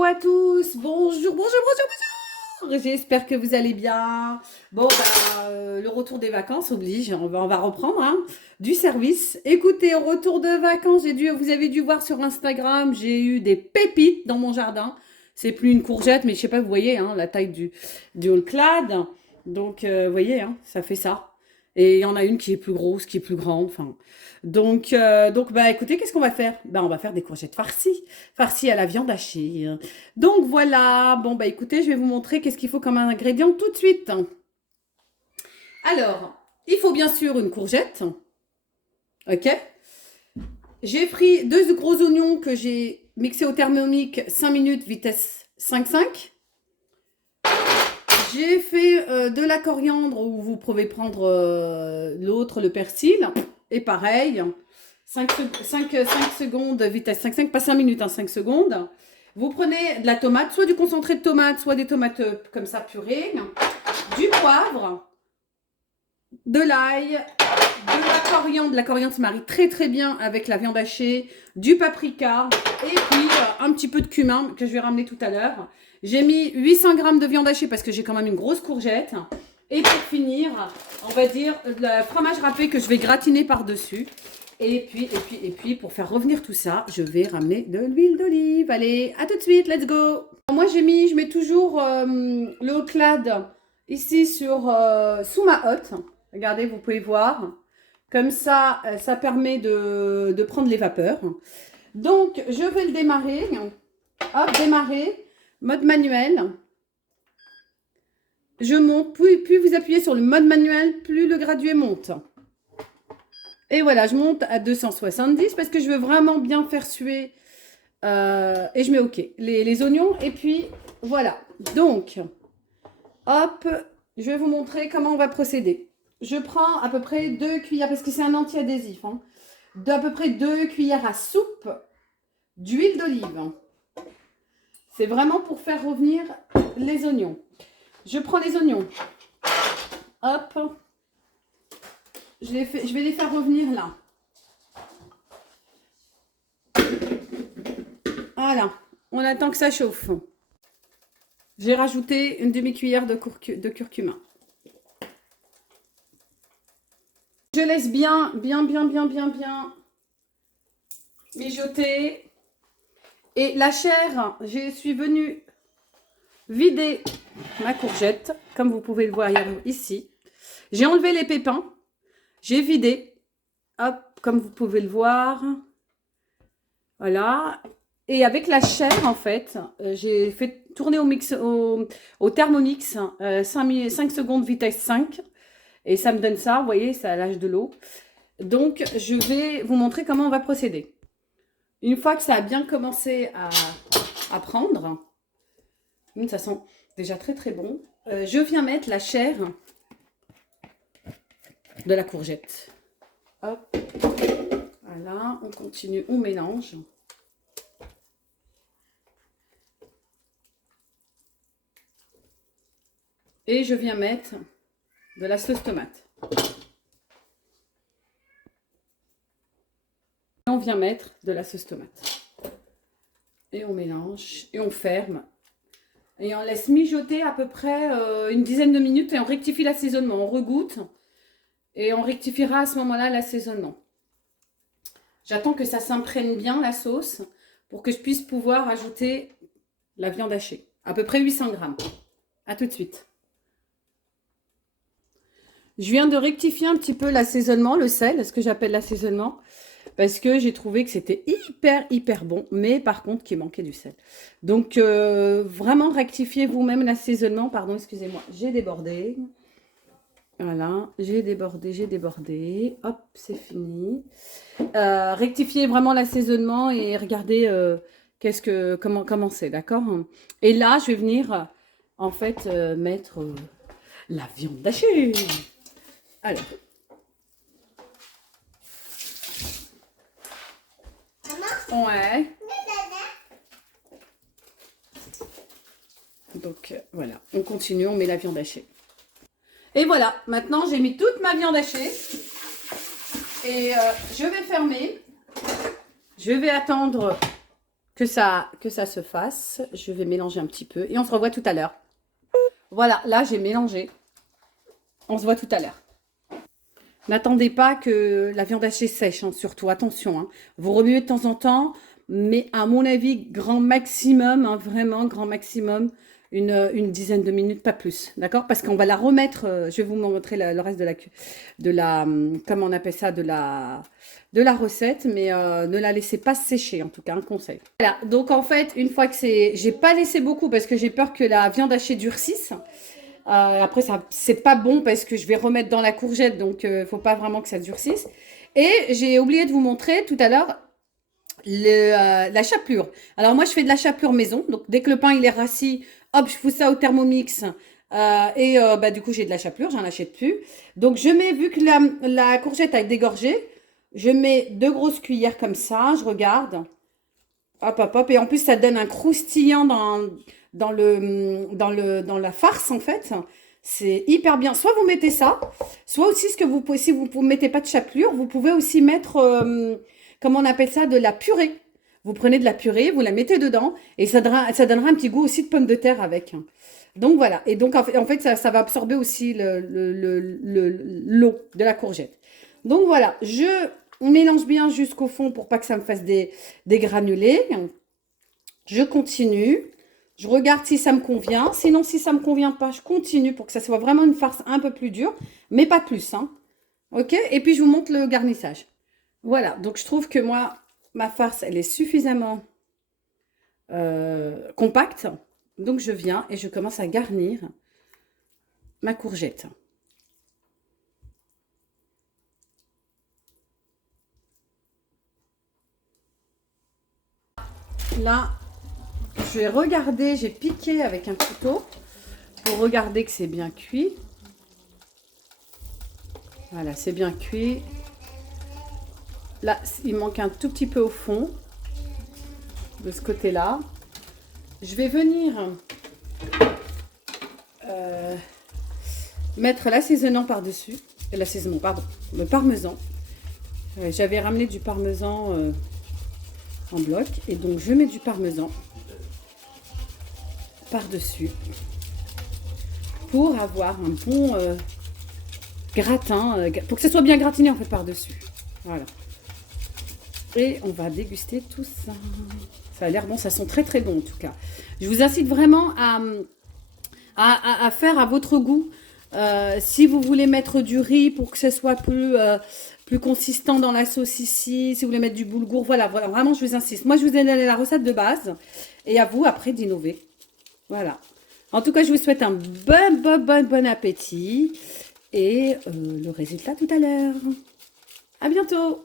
Hello à tous, bonjour, bonjour, bonjour, bonjour. J'espère que vous allez bien. Bon, le retour des vacances oblige, on va reprendre hein, du service. Écoutez, au retour de vacances, vous avez dû voir sur Instagram, j'ai eu des pépites dans mon jardin. C'est plus une courgette, mais je sais pas, vous voyez, hein, la taille du All-Clad. Donc, vous voyez, hein, ça fait ça. Et il y en a une qui est plus grosse, qui est plus grande, enfin... Donc, bah, écoutez, qu'est-ce qu'on va faire? Bah, on va faire des courgettes farcies à la viande hachée. Donc, voilà. Bon, bah, écoutez, je vais vous montrer qu'est-ce qu'il faut comme ingrédient tout de suite. Alors, il faut bien sûr une courgette. OK? J'ai pris deux gros oignons que j'ai mixés au thermomix 5 minutes, vitesse 5,5. J'ai fait de la coriandre, ou vous pouvez prendre l'autre, le persil. Et pareil, 5 secondes, vitesse 5,5, pas 5 minutes, hein, 5 secondes. Vous prenez de la tomate, soit du concentré de tomate, soit des tomates comme ça purées, du poivre, de l'ail, de la coriandre. La coriandre se marie très très bien avec la viande hachée, du paprika et puis un petit peu de cumin que je vais ramener tout à l'heure. J'ai mis 800 g de viande hachée parce que j'ai quand même une grosse courgette. Et pour finir, on va dire le fromage râpé que je vais gratiner par-dessus. Et puis, pour faire revenir tout ça, je vais ramener de l'huile d'olive. Allez, à tout de suite, let's go. Moi, je mets toujours le All-Clad ici sous ma hotte. Regardez, vous pouvez voir. Comme ça, ça permet de prendre les vapeurs. Donc, je vais le démarrer. Hop, démarrer. Mode manuel. Je monte. Plus vous appuyez sur le mode manuel, plus le gradué monte. Et voilà, je monte à 270 parce que je veux vraiment bien faire suer. Et je mets OK. Les oignons. Et puis, voilà. Donc, hop, je vais vous montrer comment on va procéder. Je prends à peu près 2 cuillères, parce que c'est un anti-adhésif, hein, d'à peu près 2 cuillères à soupe d'huile d'olive. C'est vraiment pour faire revenir les oignons. Je prends les oignons. Hop. Je vais les faire revenir là. Voilà. On attend que ça chauffe. J'ai rajouté une demi-cuillère de curcuma. Je laisse bien mijoter. Et la chair, je suis venue vider ma courgette, comme vous pouvez le voir ici. J'ai enlevé les pépins. J'ai vidé. Hop, comme vous pouvez le voir. Voilà. Et avec la chair, en fait, j'ai fait tourner au Thermomix 5 secondes vitesse 5. Et ça me donne ça, vous voyez, ça lâche de l'eau. Donc, je vais vous montrer comment on va procéder. Une fois que ça a bien commencé à prendre, ça sent déjà très très bon, je viens mettre la chair de la courgette. Hop. Voilà, on continue, on mélange. Et je viens mettre de la sauce tomate. On vient mettre de la sauce tomate. Et on mélange et on ferme. Et on laisse mijoter à peu près une dizaine de minutes et on rectifie l'assaisonnement. On regoute et on rectifiera à ce moment-là l'assaisonnement. J'attends que ça s'imprègne bien la sauce pour que je puisse pouvoir ajouter la viande hachée. À peu près 800 grammes. A tout de suite. Je viens de rectifier un petit peu l'assaisonnement, le sel, ce que j'appelle l'assaisonnement, parce que j'ai trouvé que c'était hyper bon, mais par contre qu'il manquait du sel. Donc vraiment rectifiez vous-même l'assaisonnement. Pardon, excusez-moi, j'ai débordé. Voilà, j'ai débordé. Hop, c'est fini. Rectifiez vraiment l'assaisonnement et regardez comment c'est, d'accord? Et là, je vais venir en fait mettre la viande hachée. Alors. Maman? Ouais. Donc voilà, on continue, on met la viande hachée. Et voilà, maintenant j'ai mis toute ma viande hachée. Et je vais fermer. Je vais attendre que ça se fasse. Je vais mélanger un petit peu et on se revoit tout à l'heure. Voilà, là j'ai mélangé. On se voit tout à l'heure. N'attendez pas que la viande hachée sèche, hein, surtout, attention. Hein. Vous remuez de temps en temps, mais à mon avis, grand maximum, hein, vraiment grand maximum, une dizaine de minutes, pas plus. D'accord? Parce qu'on va la remettre, je vais vous montrer le reste comment on appelle ça, de la recette, mais ne la laissez pas sécher, en tout cas, un conseil. Voilà, donc en fait, une fois que c'est... J'ai pas laissé beaucoup parce que j'ai peur que la viande hachée durcisse. Après, ça, c'est pas bon parce que je vais remettre dans la courgette, donc faut pas vraiment que ça durcisse. Et j'ai oublié de vous montrer tout à l'heure la chapelure. Alors moi, je fais de la chapelure maison. Donc dès que le pain il est rassis, hop, je fous ça au Thermomix. Bah, du coup, j'ai de la chapelure, j'en achète plus. Donc je mets, vu que la courgette a dégorgé, je mets 2 grosses cuillères comme ça, je regarde. Hop, hop, hop. Et en plus, ça donne un croustillant dans la farce, en fait. C'est hyper bien. Soit vous mettez ça, soit aussi, ce que vous pouvez, si vous ne mettez pas de chapelure, vous pouvez aussi mettre, comment on appelle ça, de la purée. Vous prenez de la purée, vous la mettez dedans, et ça donnera un petit goût aussi de pomme de terre avec. Donc voilà. Et donc, en fait ça va absorber aussi l'eau de la courgette. Donc voilà, je mélange bien jusqu'au fond pour pas que ça me fasse des granulés. Je continue. Je regarde si ça me convient. Sinon, si ça ne me convient pas, je continue pour que ça soit vraiment une farce un peu plus dure. Mais pas plus. Hein. OK? Et puis, je vous montre le garnissage. Voilà. Donc, je trouve que moi, ma farce, elle est suffisamment compacte. Donc, je viens et je commence à garnir ma courgette. Là, je vais regarder, j'ai piqué avec un couteau pour regarder que c'est bien cuit. Voilà, c'est bien cuit. Là, il manque un tout petit peu au fond, de ce côté-là. Je vais venir mettre l'assaisonnement par-dessus. L'assaisonnement, pardon, le parmesan. J'avais ramené du parmesan en bloc. Et donc, je mets du parmesan par-dessus pour avoir un bon gratin, pour que ça soit bien gratiné en fait par-dessus. Voilà. Et on va déguster tout ça. Ça a l'air bon, ça sent très très bon en tout cas. Je vous incite vraiment à faire à votre goût. Si vous voulez mettre du riz pour que ce soit plus consistant dans la sauce ici, si vous voulez mettre du boulgour, voilà, vraiment je vous insiste. Moi je vous ai donné la recette de base et à vous après d'innover. Voilà. En tout cas, je vous souhaite un bon appétit et le résultat tout à l'heure. À bientôt.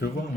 Je vois, moi.